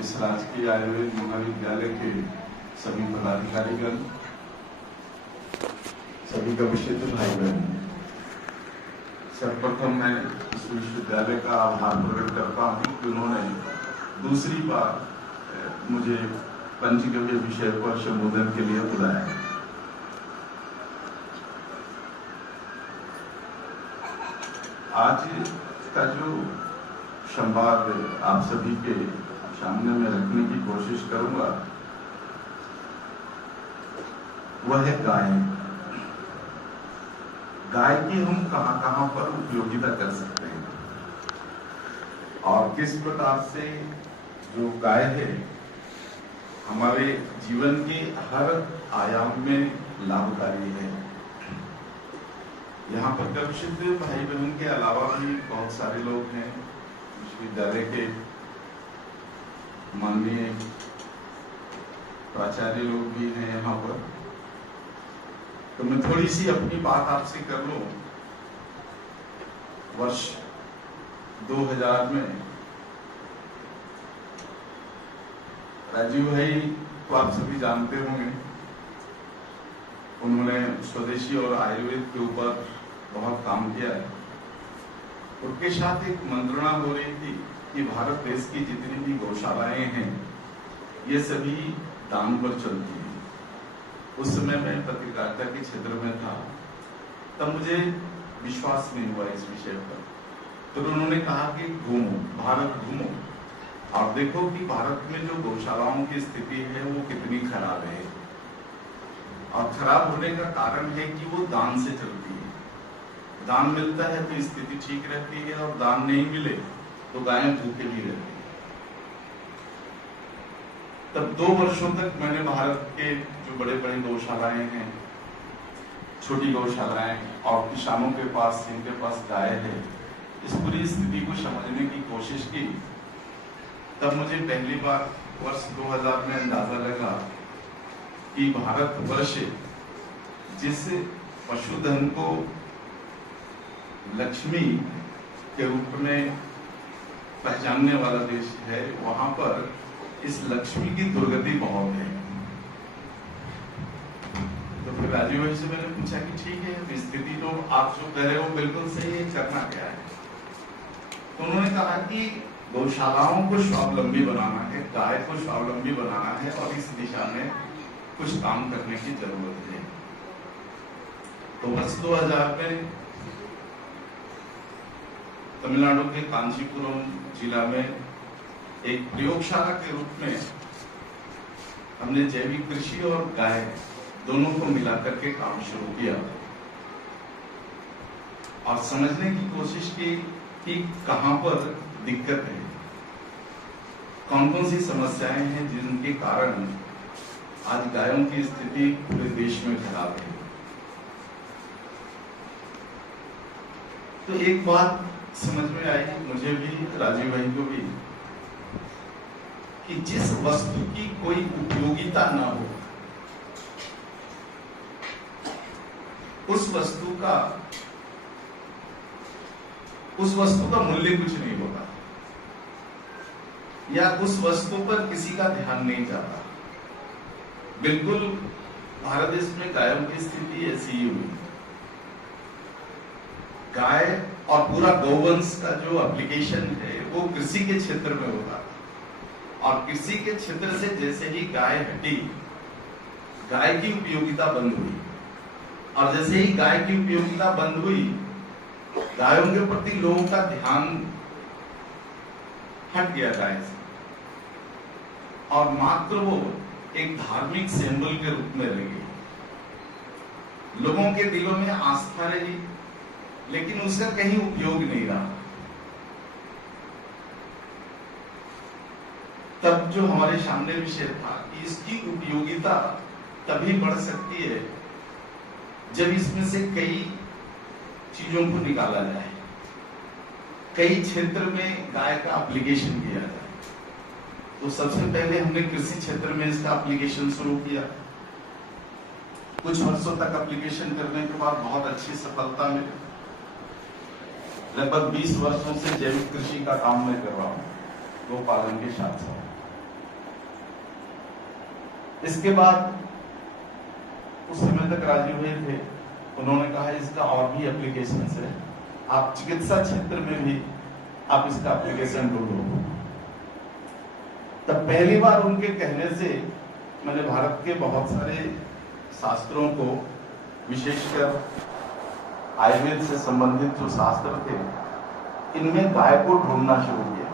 इस राजकीय आयुर्वेद महाविद्यालय के सभी पदाधिकारीगण, सभी गविष्ठ भाई बहन, सर्वप्रथम मैं इस विश्वविद्यालय का आभार प्रकट करता हूँ कि उन्होंने दूसरी बार मुझे पंचगव्य विषय पर संबोधन के लिए बुलाया। आज का जो संवाद आप सभी के सामने में रखने की कोशिश करूंगा वह है गाय। गाय की हम कहां पर उपयोगिता कर सकते हैं और किस प्रकार से जो गाय है हमारे जीवन के हर आयाम में लाभकारी है। यहाँ पर गविष्ठ भाई बहन के अलावा भी बहुत सारे लोग हैं, विश्वविद्यालय के माननीय प्राचार्य लोग भी हैं यहाँ पर। तो मैं थोड़ी सी अपनी बात आपसे कर लूं। वर्ष 2000 में राजीव भाई को आप सभी जानते होंगे, उन्होंने स्वदेशी और आयुर्वेद के ऊपर बहुत काम किया है। उनके साथ एक मंत्रणा हो रही थी कि भारत देश की जितनी भी गौशालाएं हैं ये सभी दान पर चलती हैं। उस समय मैं पत्रकारिता के क्षेत्र में था, तब मुझे विश्वास नहीं हुआ इस विषय पर। तो उन्होंने कहा कि घूमो, भारत घूमो और देखो कि भारत में जो गौशालाओं की स्थिति है वो कितनी खराब है। और खराब होने का कारण है कि वो दान से चलती है। दान मिलता है तो स्थिति ठीक रहती है और दान नहीं मिले तो गायें भूखे भी रहती है। तब 2 वर्षों तक मैंने भारत के जो बड़े बड़े गौशालाएं हैं, छोटी गौशालाएं और किसानों के पास जिनके पास गाय है, इस पूरी स्थिति को समझने की कोशिश की। तब मुझे पहली बार वर्ष 2000 में अंदाजा लगा कि भारतवर्ष जिस पशुधन को लक्ष्मी के रूप में पहचानने वाला देश है, वहां पर इस लक्ष्मी की दुर्गति बहुत है। तो फिर राजीव भाई से मैंने पूछा कि ठीक है, स्थिति तो आप जो कह रहे हो बिल्कुल सही है, करना क्या है? तो उन्होंने कहा कि गौशालाओं को स्वावलंबी बनाना है, गाय को स्वावलंबी बनाना है और इस दिशा में कुछ काम करने की जरूरत है। तो वर्ष 2000 में तमिलनाडु के कांचीपुरम जिला में एक प्रयोगशाला के रूप में हमने जैविक कृषि और गाय दोनों को मिलाकर के काम शुरू किया और समझने की कोशिश की कि कहां पर दिक्कत है, कौन कौन सी समस्याएं हैं जिनके कारण आज गायों की स्थिति पूरे देश में खराब है। तो एक बात समझ में आई मुझे भी, राजीव भाई को भी, कि जिस वस्तु की कोई उपयोगिता ना हो उस वस्तु का मूल्य कुछ नहीं होता या उस वस्तु पर किसी का ध्यान नहीं जाता। बिल्कुल भारत देश में गायों की स्थिति ऐसी ही हुई। गाय और पूरा गौवंश का जो एप्लीकेशन है वो कृषि के क्षेत्र में होता और कृषि के क्षेत्र से जैसे ही गाय हटी, गाय की उपयोगिता बंद हुई और जैसे ही गाय की उपयोगिता बंद हुई, गायों के प्रति लोगों का ध्यान हट गया गाय से और मात्र वो एक धार्मिक सिंबल के रूप में रह गई। लोगों के दिलों में आस्था रही लेकिन उसका कहीं उपयोग नहीं रहा। तब जो हमारे सामने विषय था कि इसकी उपयोगिता तभी बढ़ सकती है जब इसमें से कई चीजों को निकाला जाए, कई क्षेत्र में गाय का एप्लीकेशन किया जाए। तो सबसे पहले हमने कृषि क्षेत्र में इसका एप्लीकेशन शुरू किया। कुछ वर्षों तक एप्लीकेशन करने के बाद बहुत अच्छी सफलता मिली। लगभग 20 वर्षों से जैविक कृषि का काम मैं कर रहा हूँ, गोपालन के साथ साथ। इसके बाद उस समय तक राजी हुए थे, उन्होंने कहा इसका और भी एप्लीकेशन है, आप चिकित्सा क्षेत्र में भी आप इसका एप्लीकेशन ढूंढो। तब पहली बार उनके कहने से मैंने भारत के बहुत सारे शास्त्रों को, विशेषकर आयुर्वेद से संबंधित जो शास्त्र थे, इनमें गाय को ढूंढना शुरू किया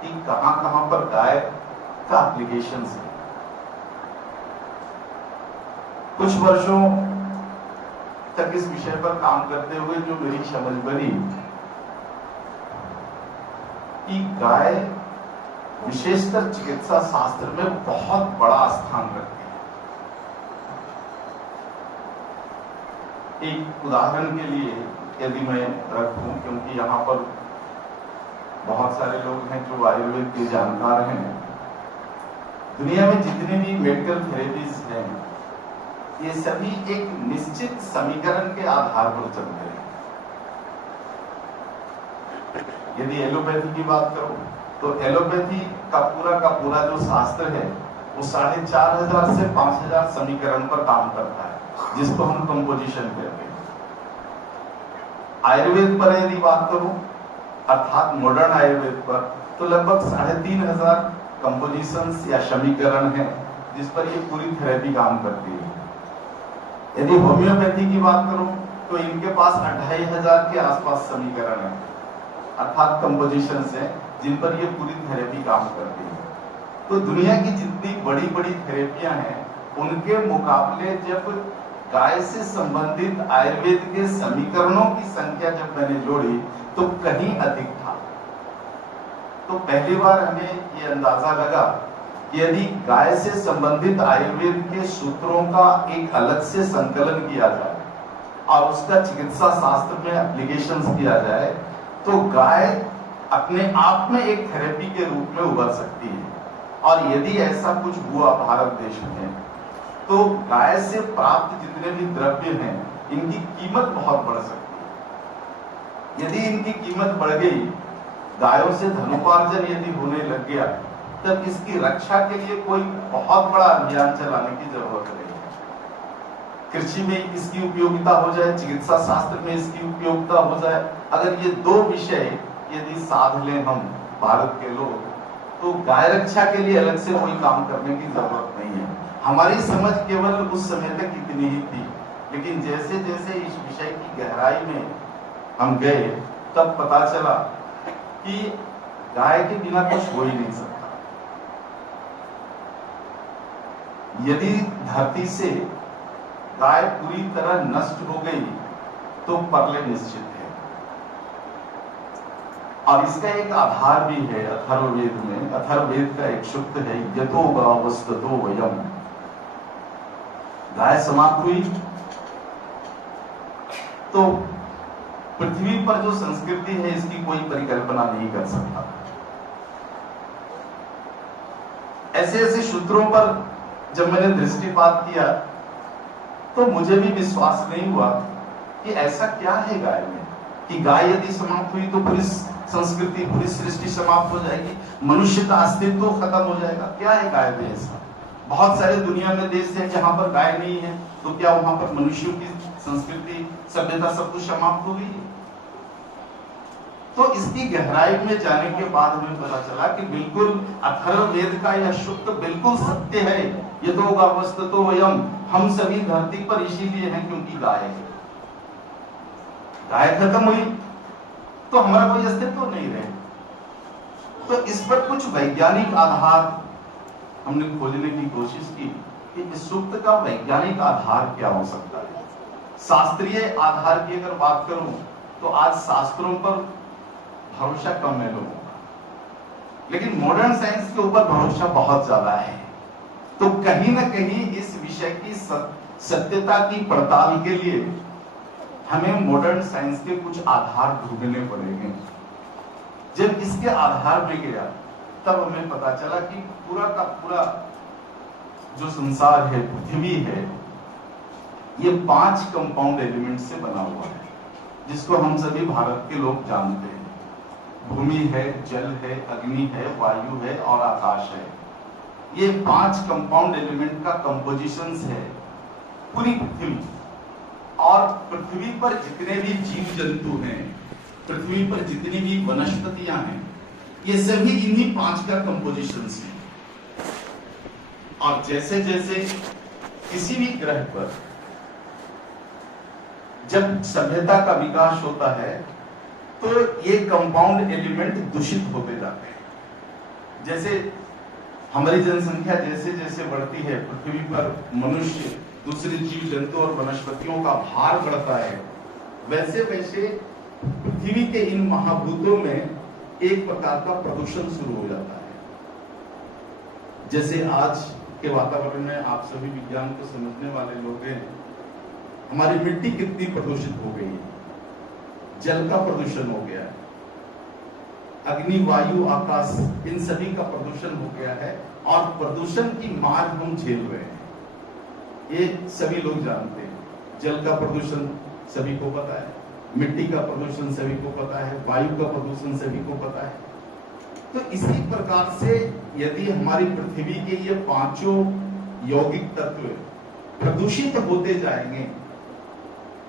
कि कहां कहां पर गाय का एप्लीकेशन है। कुछ वर्षों तक इस विषय पर काम करते हुए जो मेरी समझ बनी कि गाय विशेषकर चिकित्सा शास्त्र में बहुत बड़ा स्थान रखती है। एक उदाहरण के लिए यदि मैं रखूं, क्योंकि यहाँ पर बहुत सारे लोग हैं जो आयुर्वेद के जानकार हैं, दुनिया में जितने भी मेडिकल थेरेपीज हैं ये सभी एक निश्चित समीकरण के आधार पर चलते हैं। यदि एलोपैथी की बात करूं तो एलोपैथी का पूरा जो शास्त्र है वो 4500 से 5000 समीकरण पर काम करता है, जिसको हम कंपोजिशन कहते हैं। आयुर्वेद पर यदि बात करूं, अर्थात मॉडर्न आयुर्वेद पर, तो लगभग 3500 कंपोजिशंस या समीकरण हैं जिस पर ये पूरी थेरेपी काम करती है। यदि होम्योपैथी की बात करूं तो इनके पास 2500 के आसपास समीकरण है, अर्थात कंपोजिशंस हैं जिन पर ये पूरी थेरेपी काम करती है। तो दुनिया की जितनी बड़ी बड़ी थेरेपियां हैं उनके मुकाबले जब गाय से संबंधित आयुर्वेद के समीकरणों की संख्या जब मैंने जोड़ी तो कहीं अधिक था। तो पहली बार हमें ये अंदाजा लगा कि यदि गाय से संबंधित आयुर्वेद के सूत्रों का एक अलग से संकलन किया जाए और उसका चिकित्सा शास्त्र में एप्लीकेशन किया जाए तो गाय अपने आप में एक थेरेपी के रूप में उभर सकती है। और यदि ऐसा कुछ हुआ भारत देश में तो गाय से प्राप्त जितने भी द्रव्य हैं इनकी कीमत बहुत बढ़ सकती है। यदि इनकी कीमत बढ़ गई, गायों से धनोपार्जन यदि होने लग गया, तब इसकी रक्षा के लिए कोई बहुत बड़ा अभियान चलाने की जरूरत नहीं है। कृषि में इसकी उपयोगिता हो जाए, चिकित्सा शास्त्र में इसकी उपयोगिता हो जाए। अगर ये दो विषय यदि साध लें हम भारत के लोग, तो गाय रक्षा के लिए अलग से कोई काम करने की जरूरत नहीं है। हमारी समझ केवल उस समय तक इतनी ही थी, लेकिन जैसे जैसे इस विषय की गहराई में हम गए तब पता चला कि गाय के बिना कुछ हो ही नहीं सकता। यदि धरती से गाय पूरी तरह नष्ट हो गई तो प्रलय निश्चित है। और इसका एक आधार भी है अथर्ववेद में। अथर्ववेद का एक सूक्त है, यतो गावस्ततो वयम्। गाय समाप्त हुई तो पृथ्वी पर जो संस्कृति है इसकी कोई परिकल्पना नहीं कर सकता। ऐसे ऐसे सूत्रों पर जब मैंने दृष्टिपात किया तो मुझे भी विश्वास नहीं हुआ कि ऐसा क्या है गाय में कि गाय यदि समाप्त हुई तो पूरी संस्कृति, पूरी सृष्टि समाप्त हो जाएगी, मनुष्य का अस्तित्व तो खत्म हो जाएगा। क्या है गाय में ऐसा? बहुत सारे दुनिया में देश हैं जहां पर गाय नहीं है, तो क्या वहां पर मनुष्यों की संस्कृति, सभ्यता सब कुछ समाप्त हो गई? तो इसकी गहराई में जाने के बाद हमें पता चला कि बिल्कुल अथर्ववेद का यह सूक्त बिल्कुल सत्य है। ये तो गावस्ततो वयम्, हम सभी धरती पर इसीलिए हैं क्योंकि गाय है। गाय खत्म हुई तो हमारा कोई अस्तित्व नहीं रहे। तो इस पर कुछ वैज्ञानिक आधार हमने खोजने की कोशिश की कि इस सूक्त का वैज्ञानिक आधार क्या हो सकता है। शास्त्रीय आधार की अगर बात करूं तो आज शास्त्रों पर भरोसा कम है लोगों का, लेकिन मॉडर्न साइंस के ऊपर भरोसा बहुत ज्यादा है। तो कहीं ना कहीं इस विषय की सत्यता की पड़ताल के लिए हमें मॉडर्न साइंस के कुछ आधार ढूंढने पड़ेंगे। जब इसके आधार पे गया तब हमें पता चला कि पूरा का पूरा जो संसार है, पृथ्वी है, ये 5 कंपाउंड एलिमेंट से बना हुआ है, जिसको हम सभी भारत के लोग जानते हैं। भूमि है, जल है, अग्नि है, वायु है और आकाश है। ये 5 कंपाउंड एलिमेंट का कंपोजिशंस है पूरी पृथ्वी। और पृथ्वी पर जितने भी जीव जंतु हैं, पृथ्वी पर जितनी भी वनस्पतियां हैं, ये सभी इन्हीं 5 का कंपोजिशंस है। और जैसे जैसे किसी भी ग्रह पर जब सभ्यता का विकास होता है तो ये कंपाउंड एलिमेंट दूषित होते जाते हैं। जैसे हमारी जनसंख्या जैसे जैसे बढ़ती है, पृथ्वी पर मनुष्य, दूसरे जीव जंतु और वनस्पतियों का भार बढ़ता है, वैसे वैसे पृथ्वी के इन महाभूतों में एक प्रकार का प्रदूषण शुरू हो जाता है। जैसे आज के वातावरण में आप सभी विज्ञान को समझने वाले लोग हैं, हमारी मिट्टी कितनी प्रदूषित हो गई है, जल का प्रदूषण हो गया है, अग्नि, वायु, आकाश, इन सभी का प्रदूषण हो गया है और प्रदूषण की मार हम झेल रहे हैं, ये सभी लोग जानते हैं। जल का प्रदूषण सभी को पता है, मिट्टी का प्रदूषण सभी को पता है, वायु का प्रदूषण सभी को पता है। तो इसी प्रकार से यदि हमारी पृथ्वी के ये 5 यौगिक तत्व प्रदूषित होते जाएंगे,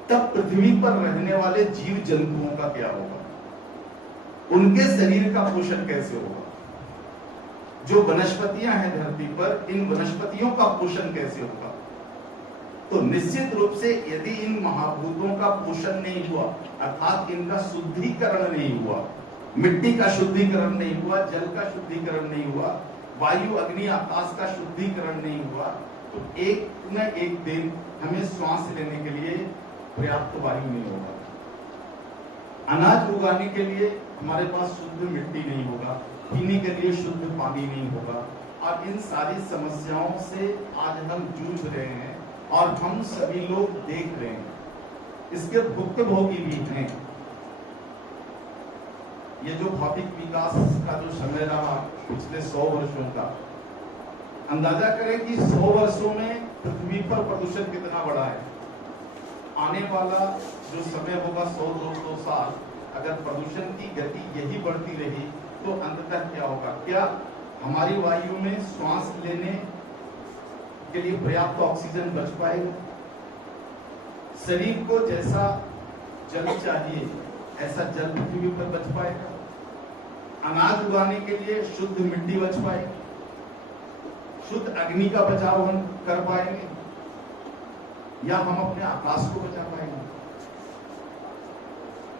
तब पृथ्वी पर रहने वाले जीव जंतुओं का क्या होगा, उनके शरीर का पोषण कैसे होगा, जो वनस्पतियां हैं धरती पर, इन वनस्पतियों का पोषण कैसे होगा। तो निश्चित रूप से यदि इन महाभूतों का पोषण नहीं हुआ, अर्थात इनका शुद्धिकरण नहीं हुआ, मिट्टी का शुद्धिकरण नहीं हुआ, जल का शुद्धिकरण नहीं हुआ, वायु, अग्नि, आकाश का शुद्धिकरण नहीं हुआ, तो एक न एक दिन हमें श्वास लेने के लिए पर्याप्त वायु नहीं होगा, अनाज उगाने के लिए हमारे पास शुद्ध मिट्टी नहीं होगा, पीने के लिए शुद्ध पानी नहीं होगा। और इन सारी समस्याओं से आज हम जूझ रहे हैं और हम सभी लोग देख रहे हैं, इसके भुक्तभोगी भी हैं। ये जो भौतिक विकास का जो समय रहा पिछले 100 वर्षों का, अंदाजा करें कि 100 वर्षों में पृथ्वी पर प्रदूषण कितना बढ़ा है। आने वाला जो समय होगा 100-200 साल, अगर प्रदूषण की गति यही बढ़ती रही तो अंततः क्या होगा? क्या हमारी वायु में श्वास लेने के लिए पर्याप्त ऑक्सीजन बच पाएगा? शरीर को जैसा जल चाहिए ऐसा जल पृथ्वी पर बच पाएगा? अनाज उगाने के लिए शुद्ध मिट्टी बच पाएगी? शुद्ध अग्नि का बचाव हम कर पाएंगे या हम अपने आकाश को बचा पाएंगे?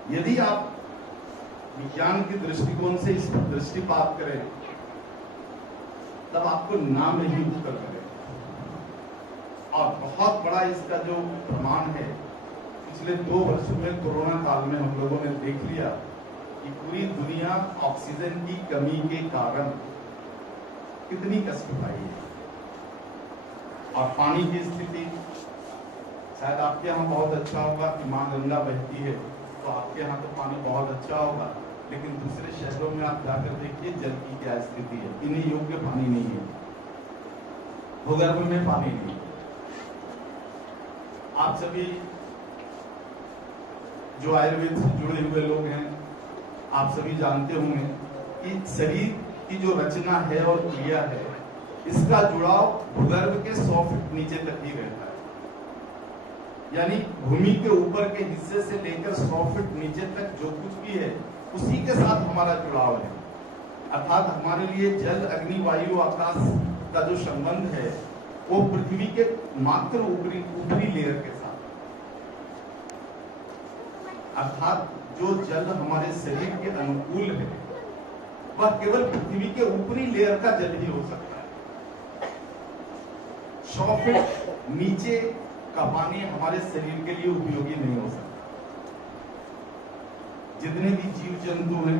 यदि आप विज्ञान के दृष्टिकोण से इस पर दृष्टिपात करें तब आपको नाम नहीं उत्तर करें। और बहुत बड़ा इसका जो प्रमाण है, पिछले 2 वर्षों में कोरोना काल में हम लोगों ने देख लिया कि पूरी दुनिया ऑक्सीजन की कमी के कारण कितनी कष्ट पाई है। और पानी की स्थिति, शायद आपके यहाँ बहुत अच्छा होगा कि मां गंगा बहती है तो आपके यहाँ तो पानी बहुत अच्छा होगा, लेकिन दूसरे शहरों में आप जाकर देखिए जल की क्या स्थिति है। पीने योग्य पानी नहीं है, भूगर्भ में पानी नहीं है। आप सभी जो आयुर्वेद से जुड़े हुए लोग हैं, आप सभी जानते होंगे कि शरीर की जो रचना है और क्रिया है, इसका जुड़ाव भूगर्भ के 100 फीट नीचे तक ही रहता है। यानी भूमि के ऊपर के हिस्से से लेकर 100 फीट नीचे तक जो कुछ भी है उसी के साथ हमारा जुड़ाव है। अर्थात हमारे लिए जल, अग्नि, वायु, आकाश का जो संबंध है वो पृथ्वी के मात्र ऊपरी लेयर के साथ। अर्थात जो जल हमारे शरीर के अनुकूल है वह केवल पृथ्वी के ऊपरी लेयर का जल ही हो सकता है। 100 फीट नीचे का पानी हमारे शरीर के लिए उपयोगी नहीं हो सकता। जितने भी जीव जंतु हैं,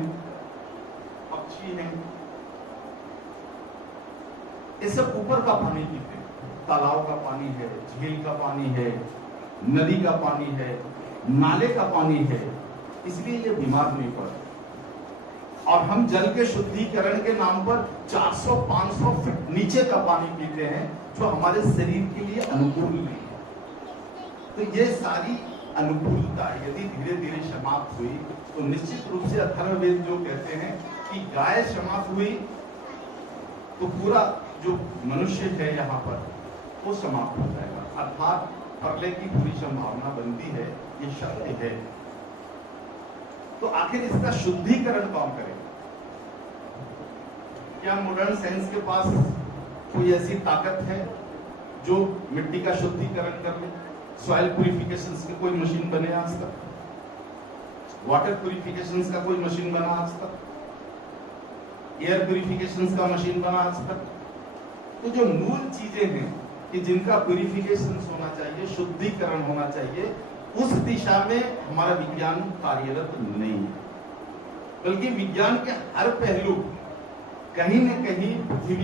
पक्षी हैं, ये सब ऊपर का पानी पीते हैं। तालाब का पानी है, झील का पानी है, नदी का पानी है, नाले का पानी है, इसलिए ये बीमार नहीं पड़ते। और हम जल के शुद्धिकरण के नाम पर 400-500 फीट नीचे का पानी पीते हैं जो हमारे शरीर के लिए अनुकूल नहीं है। तो ये सारी अनुकूलता यदि धीरे धीरे समाप्त हुई तो निश्चित रूप से अथर्ववेद जो कहते हैं कि गाय समाप्त हुई तो पूरा जो मनुष्य है यहाँ पर वो समाप्त हो जाएगा, अर्थात प्रलय की पूरी संभावना बनती है, ये सत्य है। तो आखिर इसका शुद्धिकरण कौन करेगा? क्या मॉडर्न साइंस के पास कोई ऐसी ताकत है जो मिट्टी का शुद्धिकरण कर ले? सॉइल प्यूरिफिकेशन की कोई मशीन बने आज तक? वाटर प्यूरिफिकेशन का कोई मशीन बना आज तक? एयर प्यूरिफिकेशन का मशीन बना आज तक? तो जो मूल चीजें हैं कि जिनका प्यूरिफिकेशन होना चाहिए, शुद्धिकरण होना चाहिए, उस दिशा में हमारा विज्ञान कार्यरत नहीं है। बल्कि विज्ञान के हर पहलू कहीं न कहीं पृथ्वी